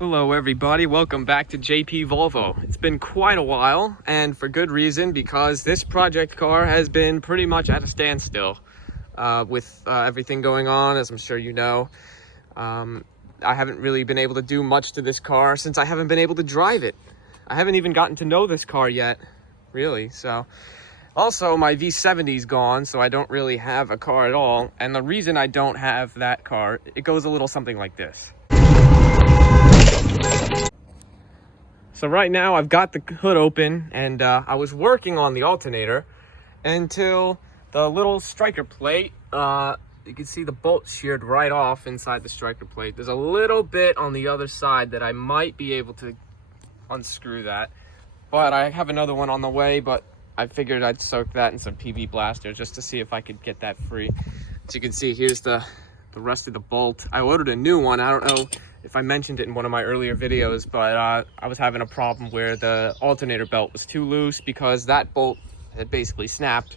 Hello everybody, welcome back to JP Volvo. It's been quite a while, and for good reason, because this project car has been pretty much at a standstill with everything going on, as I'm sure you know. I haven't really been able to do much to this car since I haven't been able to drive it. I haven't even gotten to know this car yet, really. So also my V70's gone, so I don't really have a car at all. And the reason I don't have that car, it goes a little something like this. So right now I've got the hood open, and I was working on the alternator until the little striker plate, you can see the bolt sheared right off inside the striker plate. There's a little bit on the other side that I might be able to unscrew that, but I have another one on the way, but I figured I'd soak that in some PB Blaster just to see if I could get that free. As you can see, here's the rest of the bolt. I ordered a new one. I don't know if I mentioned it in one of my earlier videos, but I was having a problem where the alternator belt was too loose because that bolt had basically snapped.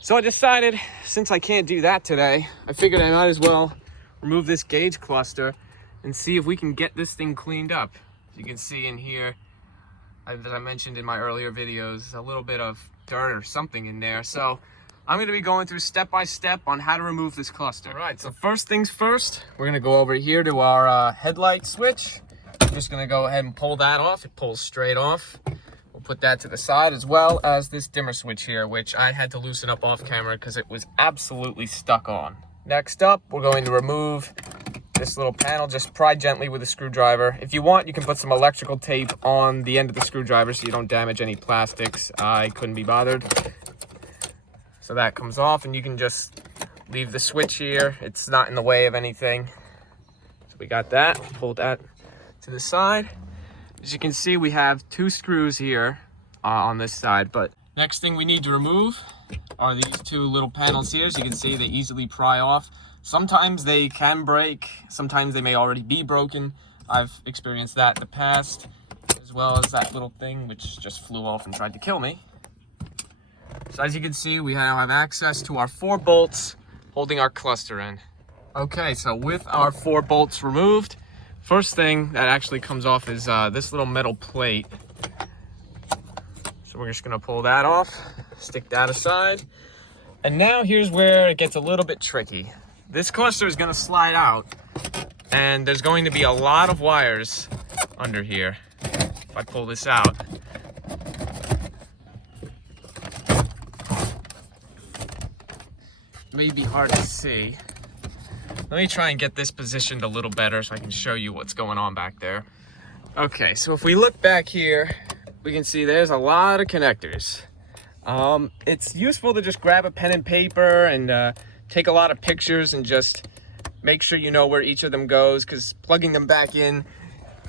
So I decided, since I can't do that today, I figured I might as well remove this gauge cluster and see if we can get this thing cleaned up. As you can see in here, as I mentioned in my earlier videos, a little bit of dirt or something in there. So I'm going to be going through step by step on how to remove this cluster. All right, so first things first, we're going to go over here to our headlight switch. I'm just going to go ahead and pull that off. It pulls straight off. We'll put that to the side, as well as this dimmer switch here, which I had to loosen up off camera because it was absolutely stuck on. Next up, we're going to remove this little panel. Just pry gently with a screwdriver. If you want, you can put some electrical tape on the end of the screwdriver so you don't damage any plastics. I couldn't be bothered. So that comes off, and you can just leave the switch here. It's not in the way of anything. So we got that. Pull that to the side. As you can see, we have two screws here on this side, but next thing we need to remove are these two little panels here. As you can see, they easily pry off. Sometimes they can break, sometimes they may already be broken. I've experienced that in the past, as well as that little thing which just flew off and tried to kill me. So as you can see, we now have access to our 4 bolts holding our cluster in. Okay, so with our 4 bolts removed, first thing that actually comes off is this little metal plate. So we're just gonna pull that off, stick that aside. And now here's where it gets a little bit tricky. This cluster is gonna slide out, and there's going to be a lot of wires under here if I pull this out. May be hard to see. Let me try and get this positioned a little better so I can show you what's going on back there. Okay, so if we look back here, we can see there's a lot of connectors. It's useful to just grab a pen and paper and take a lot of pictures and just make sure you know where each of them goes, because plugging them back in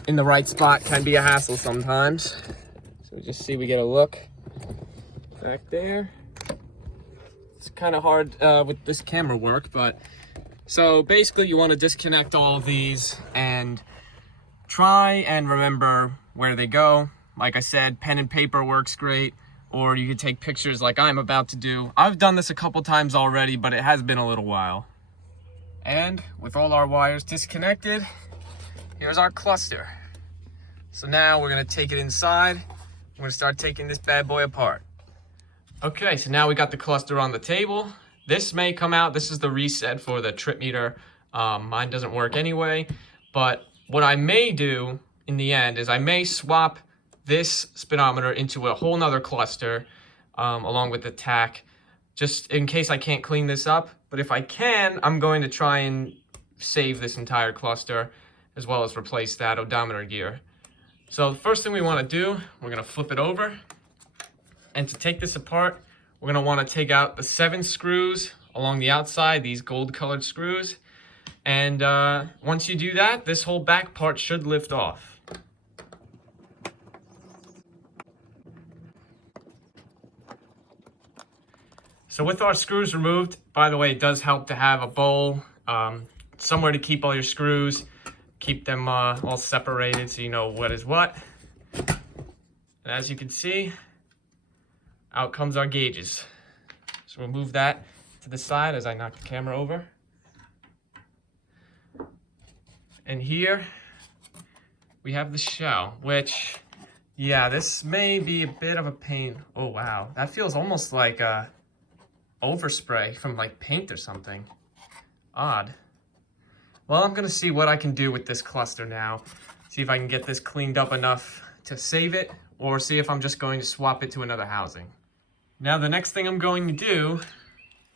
the right spot can be a hassle sometimes. So just see, we get a look back there. It's kind of hard with this camera work, but so basically you want to disconnect all of these and try and remember where they go. Like I said, pen and paper works great, or you could take pictures like I'm about to do. I've done this a couple times already, but it has been a little while. And with all our wires disconnected, here's our cluster. So now we're going to take it inside. We're going to start taking this bad boy apart. Okay, so now we got the cluster on the table. This may come out. This is the reset for the trip meter. Mine doesn't work anyway. But what I may do in the end is I may swap this speedometer into a whole nother cluster along with the tach, just in case I can't clean this up. But if I can, I'm going to try and save this entire cluster as well as replace that odometer gear. So the first thing we want to do, we're going to flip it over. And to take this apart, we're going to want to take out the 7 screws along the outside, these gold colored screws. And once you do that, this whole back part should lift off. So with our screws removed, by the way, it does help to have a bowl, somewhere to keep all your screws, keep them all separated so you know what is what. And as you can see, out comes our gauges. So we'll move that to the side as I knock the camera over. And here we have the shell, which, yeah, this may be a bit of a pain. Oh, wow. That feels almost like a overspray from like paint or something. Odd. Well, I'm gonna see what I can do with this cluster now. See if I can get this cleaned up enough to save it, or see if I'm just going to swap it to another housing. Now, the next thing I'm going to do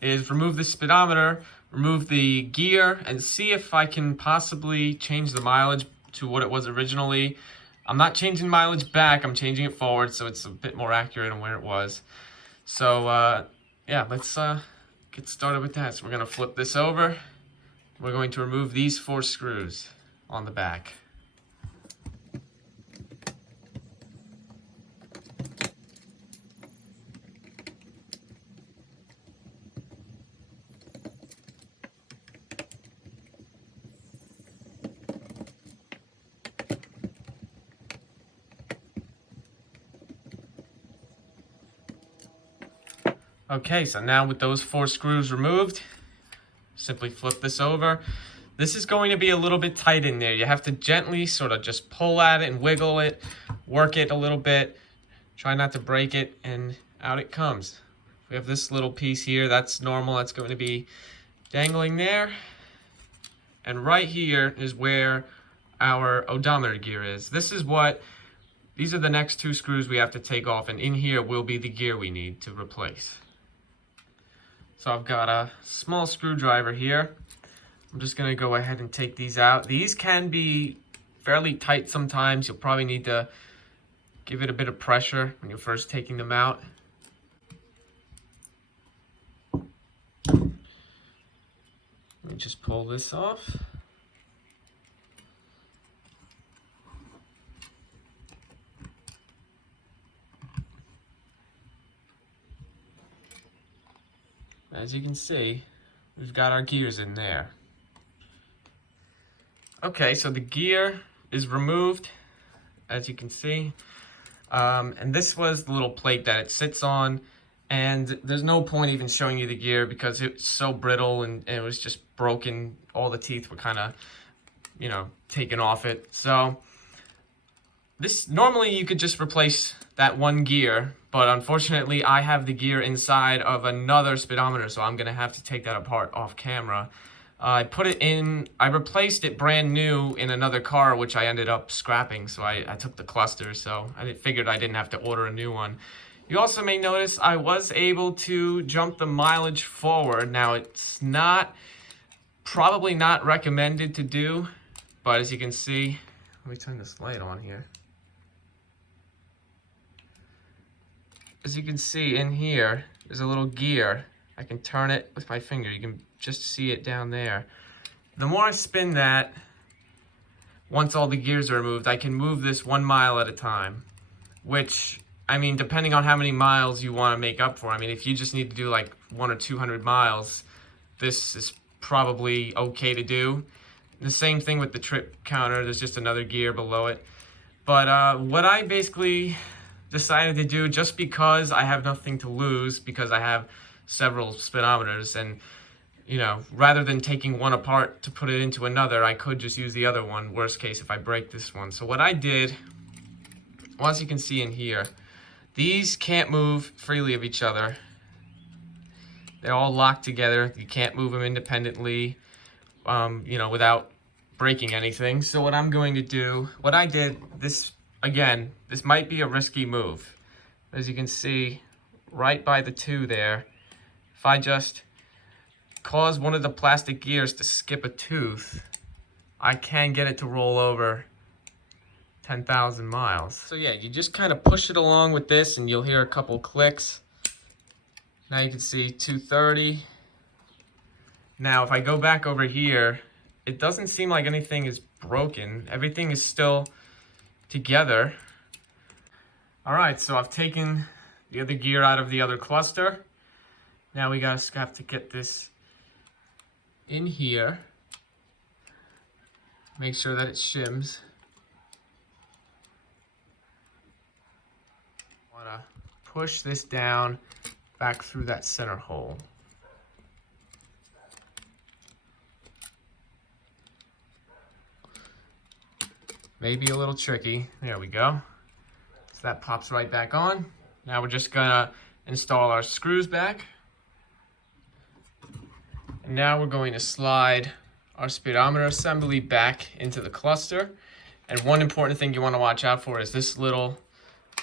is remove the speedometer, remove the gear, and see if I can possibly change the mileage to what it was originally. I'm not changing mileage back, I'm changing it forward so it's a bit more accurate on where it was. So, yeah, let's get started with that. So we're gonna flip this over. We're going to remove these 4 screws on the back. Okay, so now with those 4 screws removed, simply flip this over. This is going to be a little bit tight in there. You have to gently sort of just pull at it and wiggle it, work it a little bit, try not to break it, and out it comes. We have this little piece here, that's normal, that's going to be dangling there. And right here is where our odometer gear is. These are the next 2 screws we have to take off, and in here will be the gear we need to replace. So I've got a small screwdriver here. I'm just gonna go ahead and take these out. These can be fairly tight sometimes. You'll probably need to give it a bit of pressure when you're first taking them out. Let me just pull this off. As you can see, we've got our gears in there. Okay, so the gear is removed, as you can see. And this was the little plate that it sits on. And there's no point even showing you the gear because it's so brittle and it was just broken. All the teeth were kind of, taken off it. So normally you could just replace that one gear, but unfortunately I have the gear inside of another speedometer, so I'm gonna have to take that apart off camera. I replaced it brand new in another car, which I ended up scrapping, so I took the cluster, so I figured I didn't have to order a new one. You also may notice I was able to jump the mileage forward. Now, it's probably not recommended to do, but as you can see, let me turn this light on here. As you can see in here, there's a little gear. I can turn it with my finger. You can just see it down there. The more I spin that, once all the gears are removed, I can move this 1 mile at a time, which, depending on how many miles you want to make up for. If you just need to do like 100 or 200 miles, this is probably okay to do. The same thing with the trip counter. There's just another gear below it. But what I basically decided to do, just because I have nothing to lose, because I have several speedometers, and rather than taking one apart to put it into another, I could just use the other one, worst case if I break this one. So what I did, as you can see in here, these can't move freely of each other. They're all locked together. You can't move them independently, without breaking anything. So what I'm going to do, what I did, this might be a risky move. As you can see, right by the 2 there, if I just cause one of the plastic gears to skip a tooth, I can get it to roll over 10,000 miles. So yeah, you just kind of push it along with this and you'll hear a couple clicks. Now you can see 230. Now if I go back over here, it doesn't seem like anything is broken. Everything is still together. All right, so I've taken the other gear out of the other cluster. Now we have to get this in here. Make sure that it shims. Wanna push this down back through that center hole. Maybe a little tricky. There we go. So that pops right back on. Now we're just gonna install our screws back. And now we're going to slide our speedometer assembly back into the cluster. And one important thing you want to watch out for is this little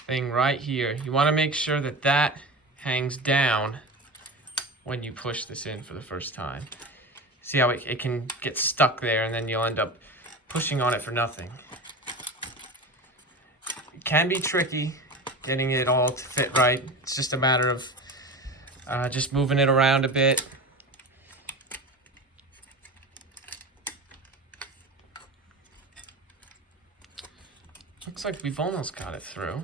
thing right here. You want to make sure that that hangs down when you push this in for the first time. See how it can get stuck there, and then you'll end up pushing on it for nothing. It can be tricky getting it all to fit right. It's just a matter of just moving it around a bit. Looks like we've almost got it through.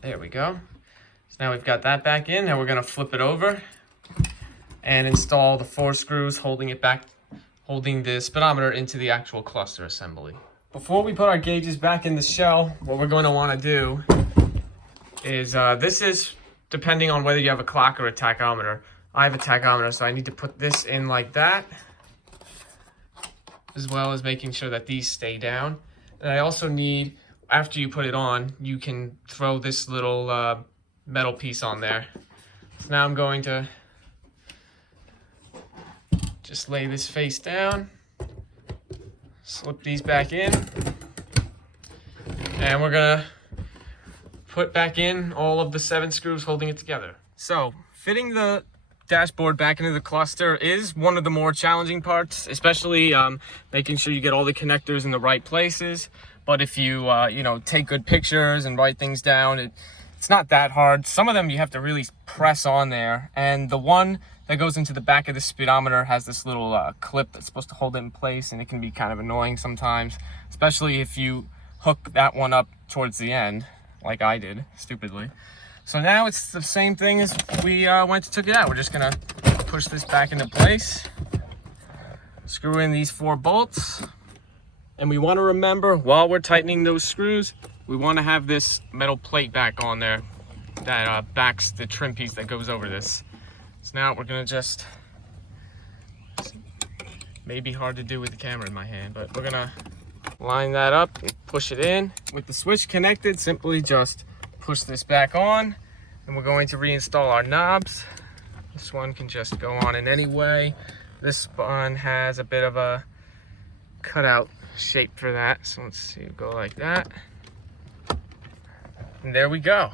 There we go. So now we've got that back in. Now we're gonna flip it over and install the 4 screws holding it back, holding the speedometer into the actual cluster assembly. Before we put our gauges back in the shell, what we're going to want to do is, this is depending on whether you have a clock or a tachometer. I have a tachometer, so I need to put this in like that, as well as making sure that these stay down. And I also need, after you put it on, you can throw this little metal piece on there. So now I'm going to just lay this face down, slip these back in, and we're gonna put back in all of the 7 screws holding it together. So fitting the dashboard back into the cluster is one of the more challenging parts, especially making sure you get all the connectors in the right places. But if you you know, take good pictures and write things down, it's not that hard. Some of them you have to really press on there, and the one that goes into the back of the speedometer has this little clip that's supposed to hold it in place, and it can be kind of annoying sometimes, especially if you hook that one up towards the end like I did stupidly. So now it's the same thing as we took it out. We're just gonna push this back into place, screw in these 4 bolts, and we want to remember while we're tightening those screws, we want to have this metal plate back on there that backs the trim piece that goes over this. So now we're gonna just, maybe hard to do with the camera in my hand, but we're gonna line that up and push it in. With the switch connected, simply just push this back on, and we're going to reinstall our knobs. This one can just go on in any way. This one has a bit of a cutout shape for that, so let's see, go like that, and there we go.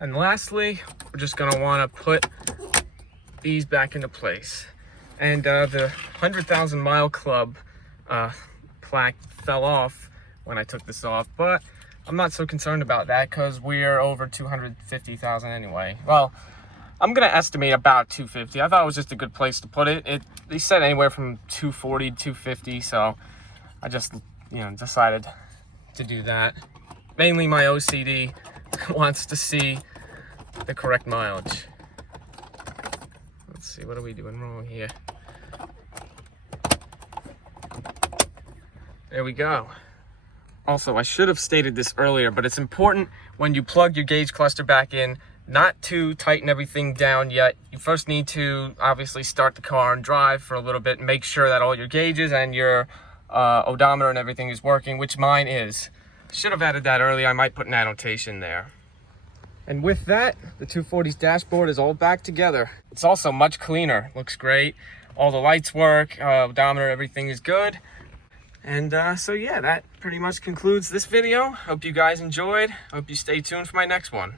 And lastly, we're just going to want to put these back into place. And the 100,000 mile club plaque fell off when I took this off, but I'm not so concerned about that because we're over 250,000 anyway. Well, I'm gonna estimate about 250. I thought it was just a good place to put it. They said anywhere from 240 to 250, so I just, you know, decided to do that. Mainly my OCD wants to see the correct mileage. Let's see, what are we doing wrong here? There we go. Also, I should have stated this earlier, but it's important when you plug your gauge cluster back in not to tighten everything down yet. You first need to obviously start the car and drive for a little bit and make sure that all your gauges and your odometer and everything is working, which mine is. Should have added that earlier. I might put an annotation there. And with that, the 240's dashboard is all back together. It's also much cleaner. Looks great. All the lights work, odometer, everything is good. And so yeah, that pretty much concludes this video. Hope you guys enjoyed. Hope you stay tuned for my next one.